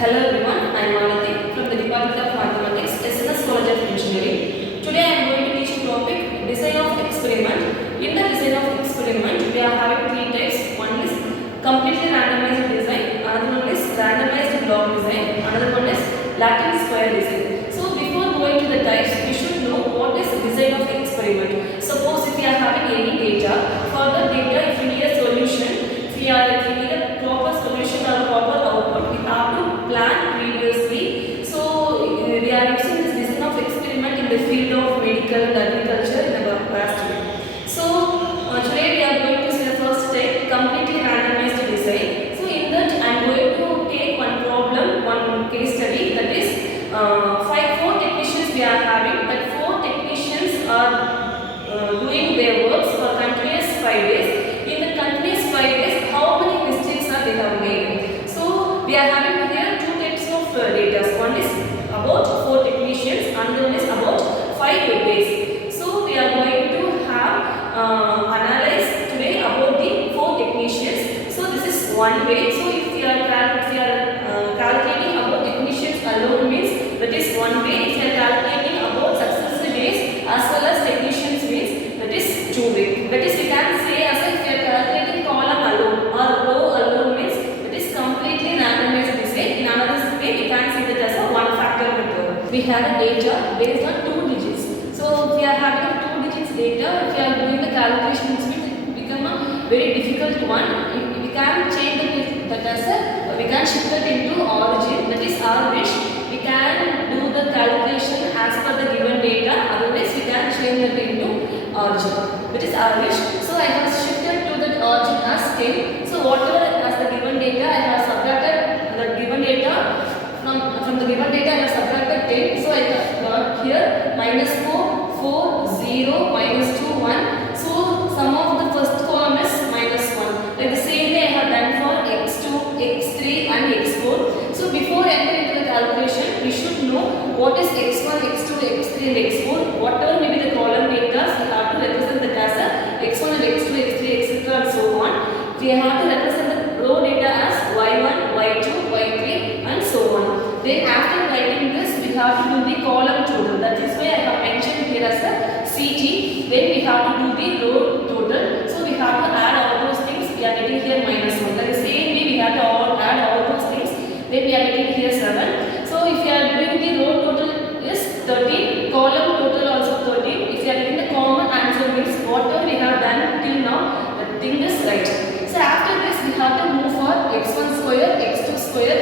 Hello everyone, I am Manati from the Department of Mathematics, SNS College of Engineering. Today I am going to teach you topic design of experiment. In the design of experiment, we are having three types. One is completely randomized design, another one is randomized block design, another one is Latin square design. So before going to the types, we should know what is design of experiment. Suppose if we are having any data, for the data if we need a solution, if we need a proper solution or proper output, we have to plan previously. So we are using this design of experiment in the field of medical and agriculture in our past week. So today we are going to see the first type, completely randomized design. So in that I am going to take one problem, one case study, that is four technicians we are having. That four technicians are doing their works for continuous 5 days. In the continuous 5 days, how many mistakes are they have made? So we are having here two types of data. One is about four technicians and one is about 5 days. So we are going to have analyze today about the four technicians. So this is one way. So if we are calculating about technicians alone means that is one way. If we are calculating about successful days as well as technicians means that is two way. That is we can say as if we are calculating column alone or row alone means that is completely randomized design. In another way we can see that as a one factor method. We have a data based on 2 digits. So we are having a 2 digits data. If we are doing the calculations it become a very difficult one. We can change that as a, we can shift it into origin, that is our wish. We can do the calculation as per the given data, otherwise we can change it into origin, that is our wish. So I have shifted to the origin as 10. So whatever as the given data, I have subtracted the given data from the given data, I have subtracted 10. So I have got here minus 4, 4, 0, minus 2, 1. So sum of the first column is minus 1. Like the same way I have done for x2, x3 and x4. So before entering into the calculation, we should know what is x1, x2, x3 and x4. Whatever may be the column data, we have to represent the as a x1 and x2, x3, etc. and so on. We have to represent the row data as y1, y2, y3 and so on. Then after writing this, we have to do the column total. That is why I have mentioned here as a CT. Then we have to do the row total. So we have to add all those things. We are getting here minus 1. Like the same way we have to add all those things. Then we are getting here 7. So if we are doing the row total is 13, column total also 13. If we are getting the common answer means whatever we have done till now, the thing is right. So after this we have to move for x1 square, x2 square,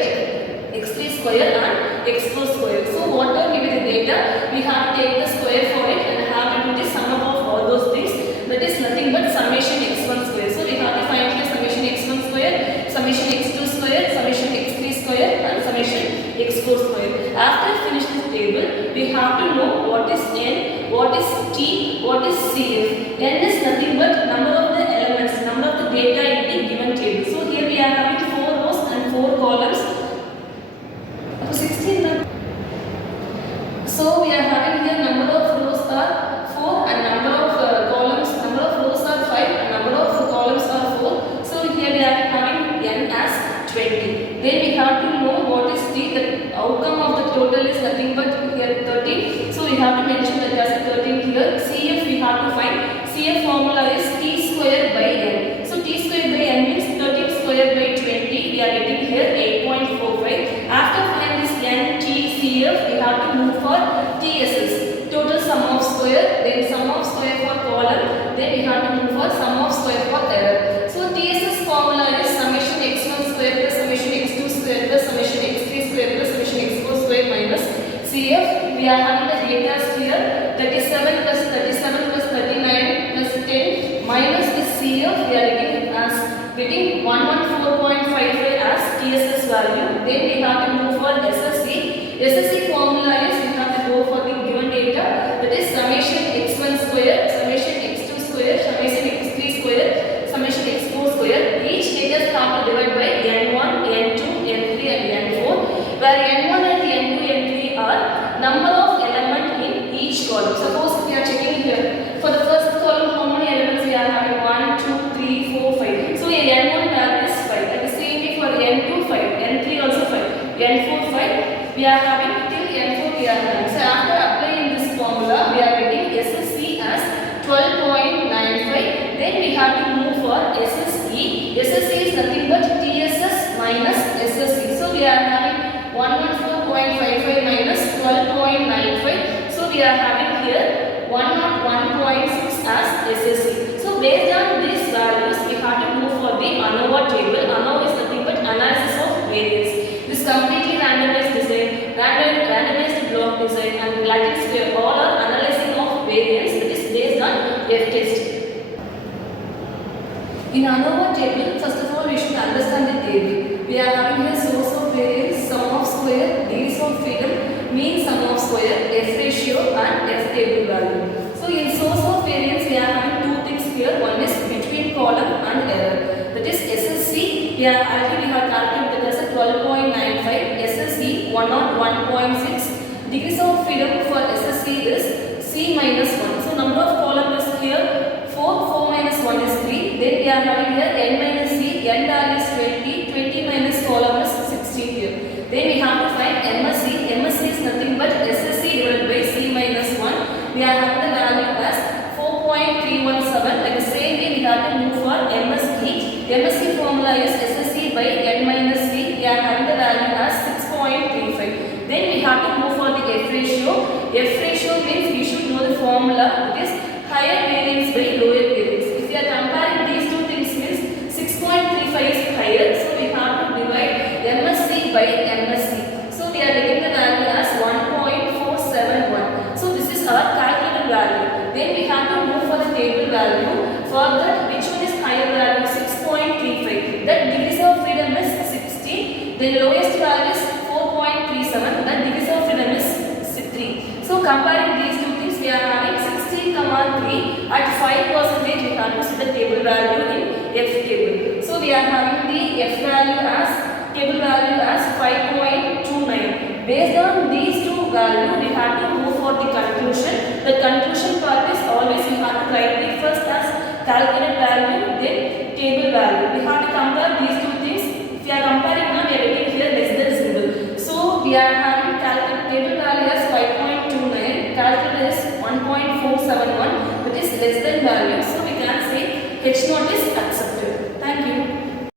x3 square and x4 square. So whatever may be the data, we have to take the square for it and have to do the sum of all those things. That is nothing but summation x1 square. So we have to find here summation x1 square, summation x2 square, summation x3 square and summation x4 square. After finish this table, we have to know what is n, what is t, what is cf. N is nothing but number of the elements, number of the data in the given table. So here we are having 4 rows and 4 columns. So 16. So we are having here number of rows are 4 and number of columns, number of rows are 5 and number of columns are 4. So here we are having n as 20. Then we have to know what is t. The outcome of the total is nothing but here 13. So we have to mention that as a 13 here. CF we have to find. CF formula is t square by n. So t square by n means 13 square by 20. We are getting here 8.45. After finding this n, t, cf, we have to move for TSS. Total sum of square, then sum of square for column, then we have to move for sum of square for error. So TSS formula is summation x1 square plus summation x2 square plus summation x3 square plus summation x4 square minus CF. We are having the data here 37 plus 37 plus 39 plus 10 minus this CF. We are getting 114.55 as TSS value. Then we have to move for SSE. SSE formula is we have to go for the given data, that is summation x1 square, summation x2 square, summation x3 square, summation x4 square. Each data have to divide by n1, n2, n3 and n4, where n1 and n2, n3 are number of elements in each column. Suppose if we are checking here, for the first column how many elements we are having? 1, 2, 3, 4, 5. So n1 value is 5. At the same way for n2 5, n3 also 5. N45. We are having till N4 we are having. So after applying this formula, we are getting SSC as 12.95. Then we have to move for SSE. SSE is nothing but TSS minus SSE. So we are having 114.55 minus 12.95. So we are having here 101.6 as SSE. So based on these values, we have to move for the ANOVA table. ANOVA is nothing but analysis of variance. This completely randomized design, randomized block design and lattice square all are analyzing of variance that is based on F test. In ANOVA table, first of all we should understand the table. We are having here source of variance, sum of square, degrees of freedom, mean sum of square, F ratio and F table value. So in source of variance we are having two things here. One is between column and error. That is SSC, we have calculated as a 12.95, SSE 101.6. Degrees of freedom for SSC is C minus 1. So number of columns is here 4 minus 1 is 3. Then we are having here n minus C, n value is 20, 20 minus column is 16 here. Then we have to find MSC. MSC is nothing but SSC divided by C minus 1. We are having the value as 4.317. Like the same way we have to move for MSE. MSE formula is SSC by n minus C. We are having the value as 6.35. Then we have to move for the F ratio. F ratio means we should know the formula. It is higher variance by lower variance. If we are comparing these two things means 6.35 is higher. So we have to divide MSC by MSC. So we are getting the value as 1.471. So this is our calculated value. Then we have to move for the table value. For that, which one is higher value? 6.35. That degrees of freedom is 60. The lowest value is 4.37. That degrees of freedom is 3. So comparing these two things, we are having 16,3 at 5%. We have to set the table value in F table. So we are having the F value as table value as 5.29. Based on these two values, we have to move for the conclusion. The conclusion part is always we have to write the first as calculated value, then table value. We have to compare these two things. If we are comparing now, we are getting here less than symbol. So we are having calculated table value as 5.29, calculated is 1.471, which is less than value. So we can say H0 is acceptable.